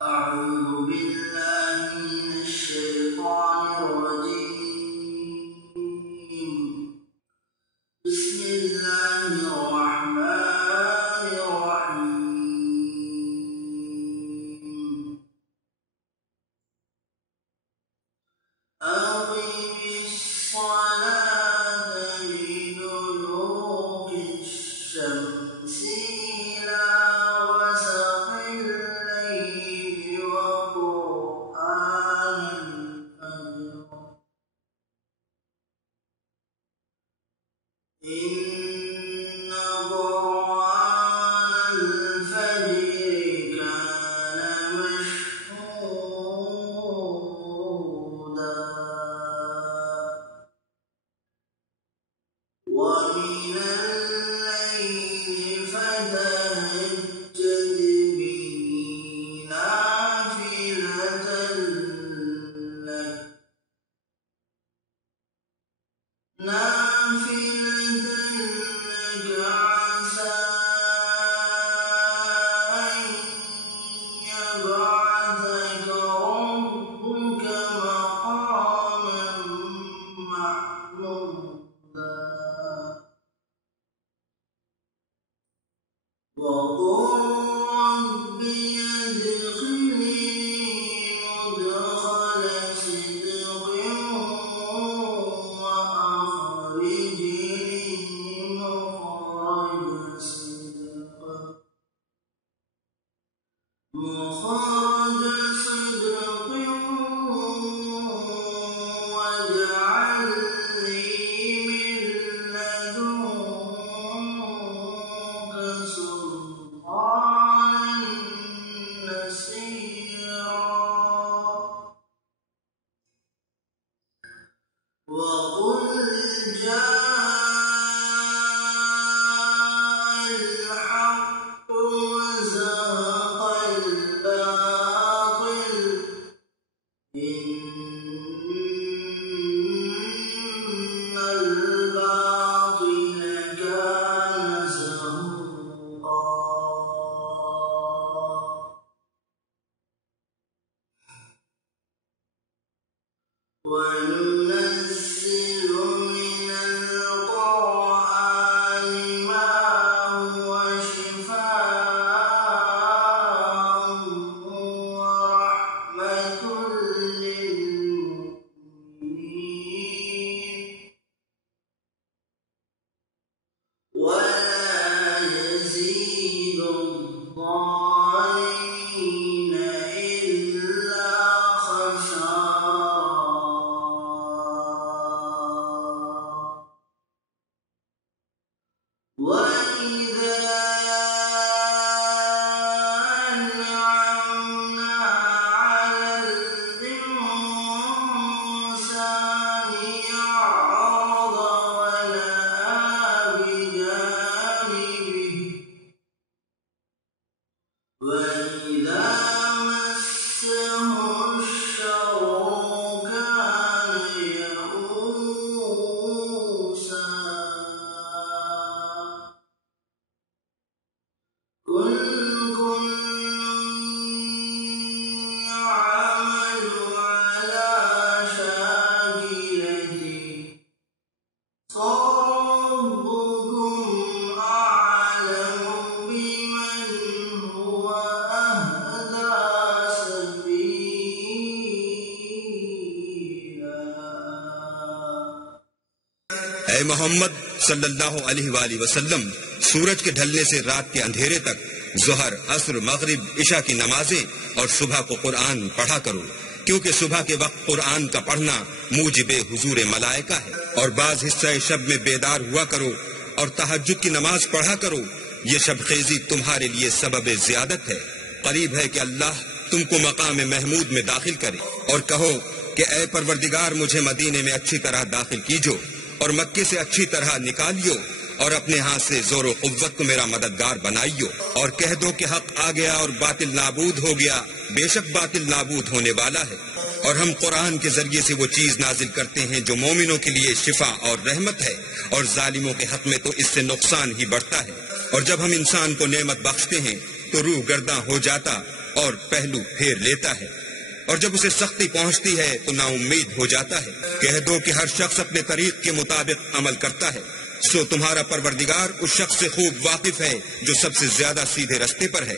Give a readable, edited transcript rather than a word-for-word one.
أعوذ بالله من الشيطان الرجيم. بسم الله الرحمن الرحيم. أقم الصلاة لدلوك الشمس إلى غسق الليل وقرآن الفجر إن قرآن الفجر كان مشهودا ومن الليل فتهجد به نافلة لك عسى أن يبعثك ربك مقاما محمودا وقل رب ادخلني مدخل صدق وأخرجني مخرج صدق واجعل لي من لدنك سلطانا نصيرا وقل جاء الحق وزهق الباطل إن الباطل كان زهوقا وننزل من القرآن ما هو شفاء ورحمة للمؤمنين ولا يزيد الظالمين إلا خسارا وإذا أنعمنا على الإنسان أعرض ونأى بجانبه وإذا مسه الشر كان يئوسا كل يعمل على شاكلته فربكم أعلم بمن هو أهدى سبيلا. ऐ मोहम्मद सल्लल्लाहु अलैहि वसल्लम, सूरज के ढलने से रात के अंधेरे तक ज़ोहर, असर, मगरिब, इशा की नमाजें और सुबह को कुरान पढ़ा करो, क्योंकि सुबह के वक्त कुरान का पढ़ना मूजिबे हुजूर मलाइका है। और बाज हिस्सा शब में बेदार हुआ करो और तहज्जुद की नमाज पढ़ा करो। ये शब खेजी तुम्हारे लिए सबब ज़ियादत है। करीब है कि अल्लाह तुमको मकाम महमूद में दाखिल करे। और कहो कि ऐ परवरदिगार, मुझे मदीने में अच्छी तरह दाखिल कीजो और मक्के से अच्छी तरह निकालियो और अपने हाथ से जोरो कुव्वत को मेरा मददगार बनाइयो। और कह दो कि हक आ गया और बातिल नाबूद हो गया। बेशक बातिल नाबूद होने वाला है। और हम कुरान के जरिए से वो चीज नाजिल करते हैं जो मोमिनों के लिए शिफा और रहमत है, और जालिमों के हक में तो इससे नुकसान ही बढ़ता है। और जब हम इंसान को नेमत बख्शते हैं तो रूह गर्दा हो जाता اور پہلو پھیر لیتا ہے، اور جب اسے سختی پہنچتی ہے تو نا امید ہو جاتا ہے۔ کہہ دو کہ ہر شخص اپنے طریق کے مطابق عمل کرتا ہے، سو تمہارا پروردگار اس شخص سے خوب واقف ہے جو سب سے زیادہ سیدھے رستے پر ہے۔